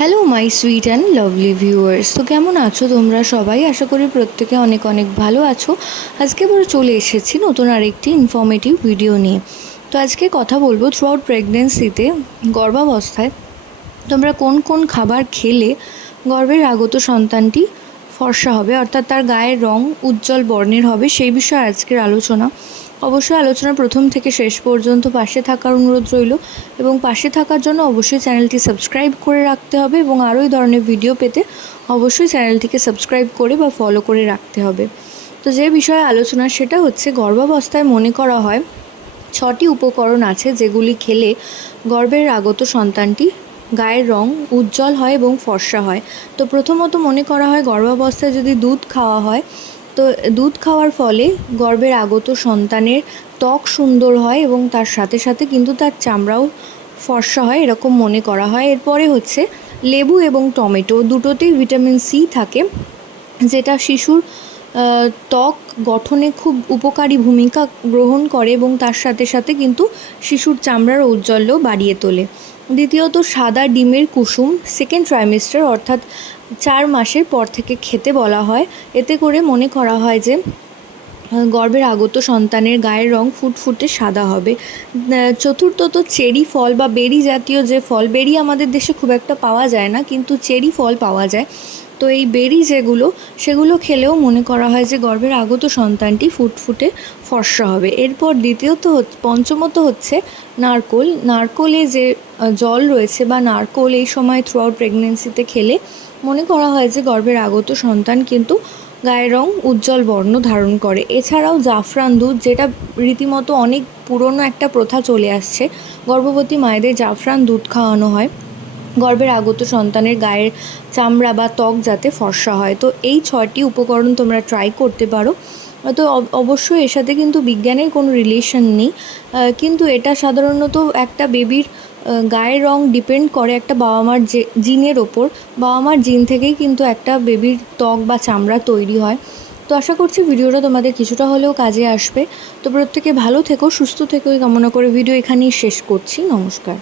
Hello my sweet and lovely viewers তো কেমন আছো তোমরা সবাই? আশা করি প্রত্যেকে অনেক অনেক ভালো আছো। আজকে আবার চলে এসেছি নতুন আরেকটি ইনফর্মেটিভ ভিডিও নিয়ে। তো আজকে কথা বলব থ্রু আউট প্রেগনেন্সিতে গর্ভাবস্থায় তোমরা কোন কোন খাবার খেলে গর্ভের আগত সন্তানটি ফর্সা হবে, অর্থাৎ তার গায়ের রং উজ্জ্বল বর্ণের হবে, সেই বিষয়ে আজকের আলোচনা। অবশ্যই আলোচনা প্রথম থেকে শেষ পর্যন্ত পাশে থাকার অনুরোধ রইল এবং পাশে থাকার জন্য অবশ্যই চ্যানেলটি সাবস্ক্রাইব করে রাখতে হবে এবং আরও এই ধরনের ভিডিও পেতে অবশ্যই চ্যানেলটিকে সাবস্ক্রাইব করে বা ফলো করে রাখতে হবে। তো যে বিষয়ে আলোচনা, সেটা হচ্ছে গর্ভাবস্থায় মনে করা হয় ছটি উপকরণ আছে যেগুলি খেলে গর্ভের আগত সন্তানটি গায়ের রং উজ্জ্বল হয় এবং ফর্সা হয়। তো প্রথমত মনে করা হয় গর্ভাবস্থায় যদি দুধ খাওয়া হয় তো দুধ খাওয়ার ফলে গর্ভের আগত সন্তানের ত্বক সুন্দর হয় এবং তার সাথে সাথে কিন্তু তার চামড়াও ফর্সা হয়, এরকম মনে করা হয়। এরপরে হচ্ছে লেবু এবং টমেটো দুটোতেই ভিটামিন সি থাকে, যেটা শিশুর ত্বক গঠনে খুব উপকারী ভূমিকা গ্রহণ করে এবং তার সাথে সাথে কিন্তু শিশুর চামড়ার ঔজ্জ্বল্য বাড়িয়ে তোলে। দ্বিতীয়ত সাদা ডিমের কুসুম সেকেন্ড ট্রাইমেস্টার অর্থাৎ চার মাসের পর থেকে খেতে বলা হয়। এতে করে মনে করা হয় যে গর্ভের আগত সন্তানের গায়ের রং ফুটফুটে সাদা হবে। চতুর্থত চেরি ফল বা বেরি জাতীয় যে ফল, বেরি আমাদের দেশে খুব একটা পাওয়া যায় না, কিন্তু চেরি ফল পাওয়া যায়। তো এই বেরি যেগুলো, সেগুলো খেলেও মনে করা হয় যে গর্ভের আগত সন্তানটি ফুটফুটে ফর্সা হবে। এরপর দ্বিতীয়ত পঞ্চমত হচ্ছে নারকোল। নারকোলে যে জল রয়েছে বা নারকোল এই সময় থ্রু আউট প্রেগনেন্সিতে খেলে মনে করা হয় যে গর্ভের আগত সন্তান কিন্তু গায়ের রং উজ্জ্বল বর্ণ ধারণ করে। এছাড়াও জাফরান দুধ, যেটা রীতিমতো অনেক পুরনো একটা প্রথা চলে আসছে, গর্ভবতী মায়েদের জাফরান দুধ খাওয়ানো হয়। গর্ভের আগত সন্তানের গায়ের চামড়া বা ত্বক যাতে ফর্সা হয়। তো এই ছয়টি উপকরণ তোমরা ট্রাই করতে পারো। তো অব- অবশ্যই এর সাথে কিন্তু বিজ্ঞানের কোনো রিলেশন নেই। কিন্তু এটা সাধারণত একটা বেবির গায়ের রং ডিপেন্ড করে একটা বাবা মার জিনের ওপর। বাবা মার জিন থেকেই কিন্তু একটা বেবির ত্বক বা চামড়া তৈরি হয়। তো আশা করছি ভিডিওটা তোমাদের কিছুটা হলেও কাজে আসবে। তো প্রত্যেকে ভালো থেকো, সুস্থ থেকো। কামনা করে ভিডিও এখানেই শেষ করছি। নমস্কার।